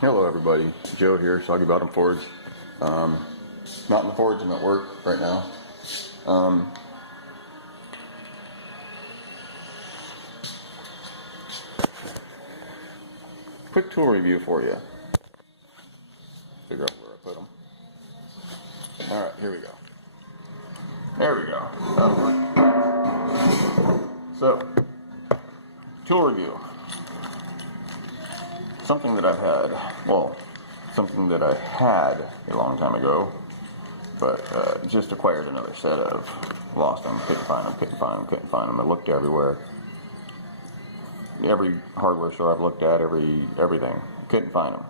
Hello everybody, Joe here, Soggy Bottom Forge. Not in the forge, I'm at work right now. Quick tool review for you. Figure out where I put them. Alright, here we go. There we go. That'll work. So, tool review. Something that I've had, something that I had a long time ago, but just acquired another set of. Lost them, couldn't find them. I looked everywhere. Every hardware store I've looked at, everything. Couldn't find them.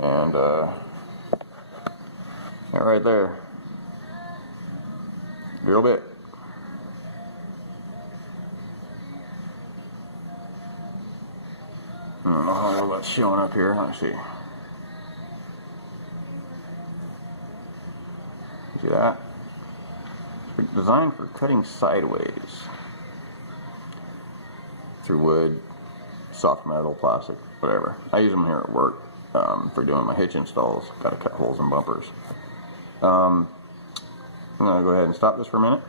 And that right there, drill bit. I don't know how well that's showing up here. Let me see. See that? It's designed for cutting sideways through wood, soft metal, plastic, whatever. I use them here at work for doing my hitch installs. Got to cut holes in bumpers. I'm going to go ahead and stop this for a minute.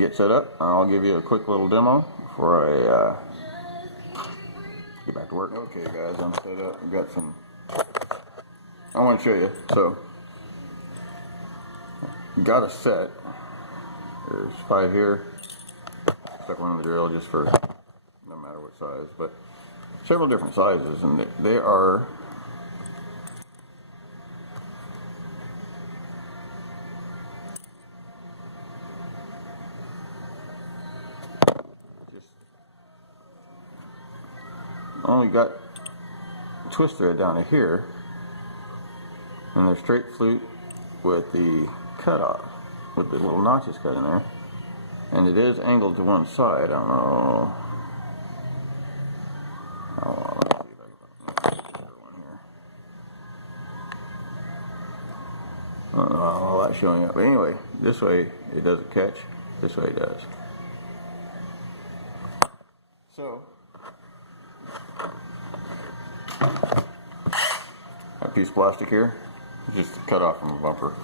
Get set up. I'll give you a quick little demo before I get back to work. Okay guys, I'm set up. I've got some, I want to show you. So, got a set. There's 5 here. Stuck one in the drill just for, no matter what size, but several different sizes, and they are only got twist thread down to here, and they're straight flute with the cutoff, with the little notches cut in there, and it is angled to one side. I don't know. Oh, let me see if I can put one here. I don't know how that's showing up, but anyway, this way it doesn't catch. This way it does. So, a piece of plastic here, just to cut off from the bumper.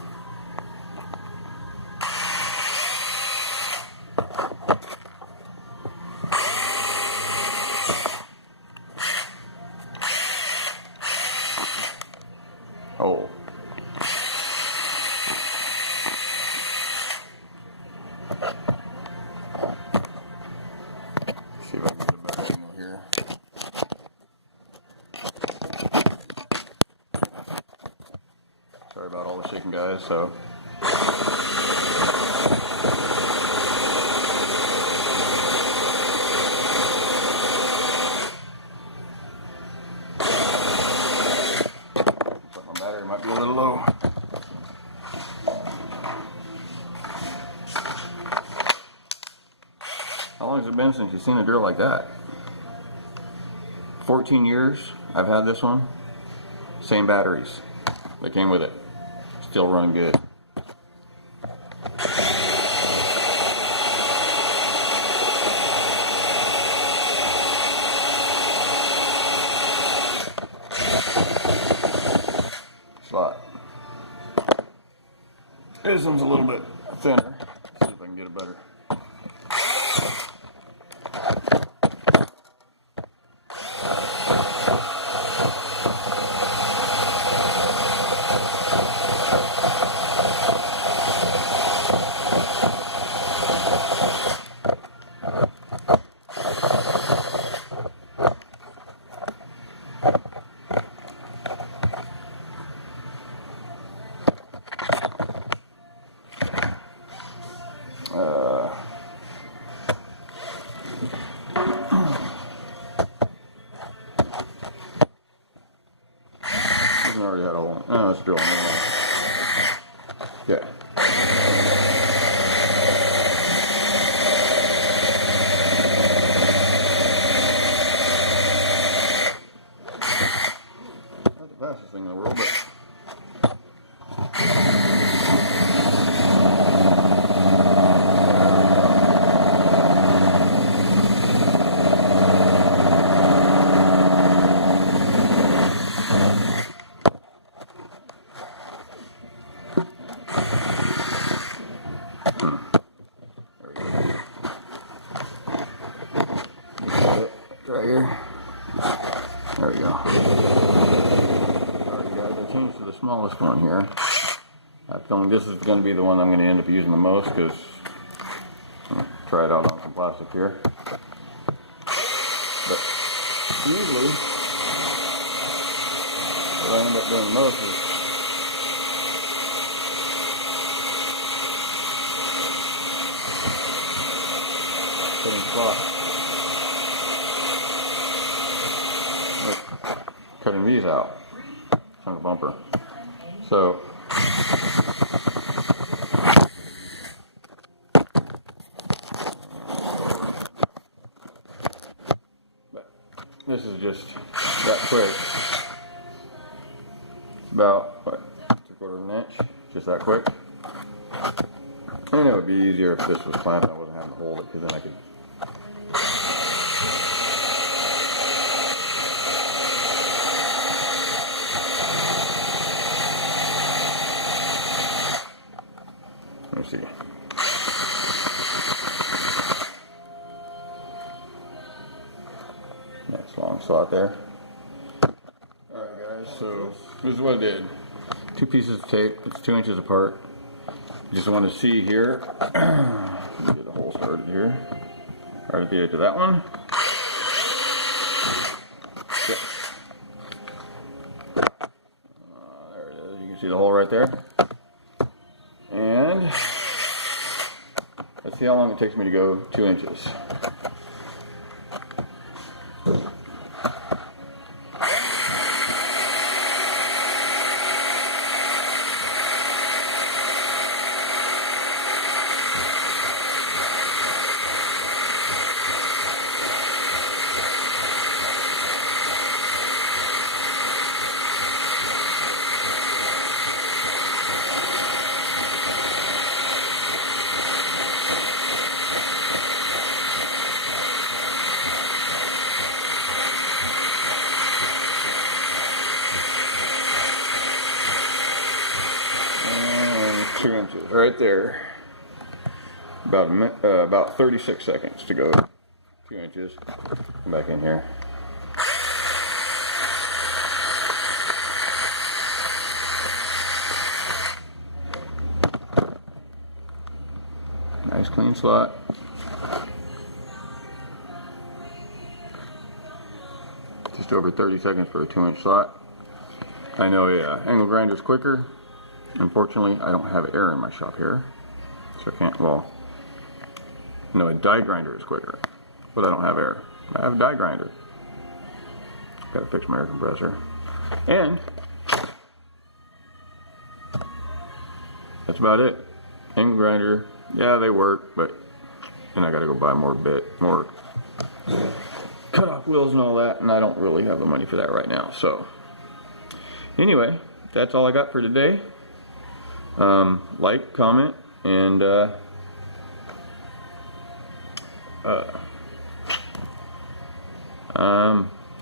Hole. See if I can get a better angle here. Sorry about all the shaking, guys. So, looks like my battery might be a little low. How long has it been since you've seen a drill like that? 14 years I've had this one. Same batteries that came with it. Still running good. Slot. This one's a little bit thinner. Let's see if I can get it better. Already had a hole. Oh, it's drilling. Yeah. Not the fastest thing in the world, but right here. There we go. Alright guys, I changed to the smallest one here. I'm feeling this is going to be the one I'm going to end up using the most because I'm going to try it out on some plastic here. But usually what I end up doing most is cutting slots. Cutting these out on the bumper. So this is just that quick. It's about, what, 3/4 of an inch? Just that quick. And it would be easier if this was clamped and I wasn't having to hold it, because then I could. Let me see. Next long slot there. Alright guys, so this is what I did. 2 pieces of tape, it's 2 inches apart. Just want to see here. Let me get the hole started here. Right at the edge of that one. Okay. There it is. You can see the hole right there. And let's see how long it takes me to go 2 inches. And 2 inches right there. About 36 seconds to go 2 inches. Come back in here. Nice clean slot. Just over 30 seconds for a 2-inch slot. I know, yeah, angle grinder's quicker. Unfortunately, I don't have air in my shop here, so I can't, well, no, a die grinder is quicker, but I don't have air. I have a die grinder. Gotta fix my air compressor. And that's about it. Angle grinder, yeah, they work, but then I gotta go buy more cut-off wheels and all that, and I don't really have the money for that right now. So anyway, that's all I got for today. Like, comment, and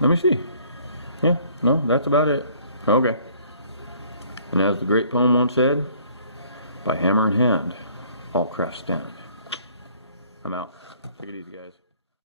let me see. Yeah, no, that's about it. Okay. And as the great poem once said, by hammer in hand, all crafts stand. I'm out. Take it easy, guys.